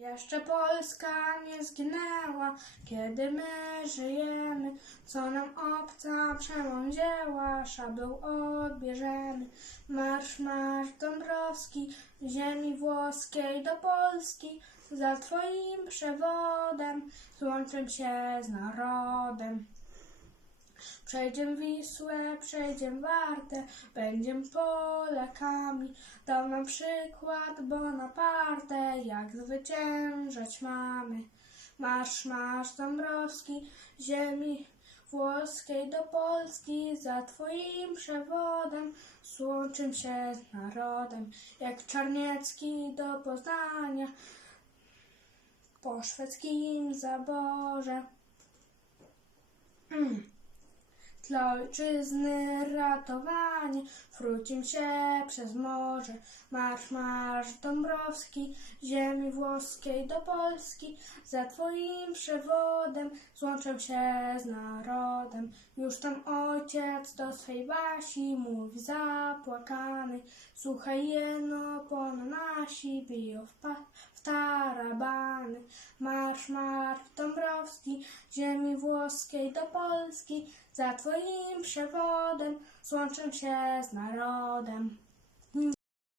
Jeszcze Polska nie zginęła, kiedy my żyjemy. Co nam obca przemądziała, szablą odbierzemy. Marsz, marsz Dąbrowski, ziemi włoskiej do Polski. Za twoim przewodem złączę się z narodem. Przejdziem Wisłę, przejdziem Wartę, będziem Polakami. Dał nam przykład Bonaparte, jak zwyciężać mamy. Marsz, marsz Dąbrowski, ziemi włoskiej do Polski, za twoim przewodem złączym się z narodem. Jak Czarniecki do Poznania, po szwedzkim zaborze. Mm. Dla ojczyzny ratowanie, wrócim się przez morze. Marsz, marsz Dąbrowski, ziemi włoskiej do Polski. Za twoim przewodem złączę się z narodem. Już tam ojciec do swej Basi mówi zapłakany. Słuchaj jeno, pono nasi biją w, w tarabany. Marsz, marsz Dąbrowski, ziemi włoskiej do Polski. Za twoim przewodem złączę się z narodem.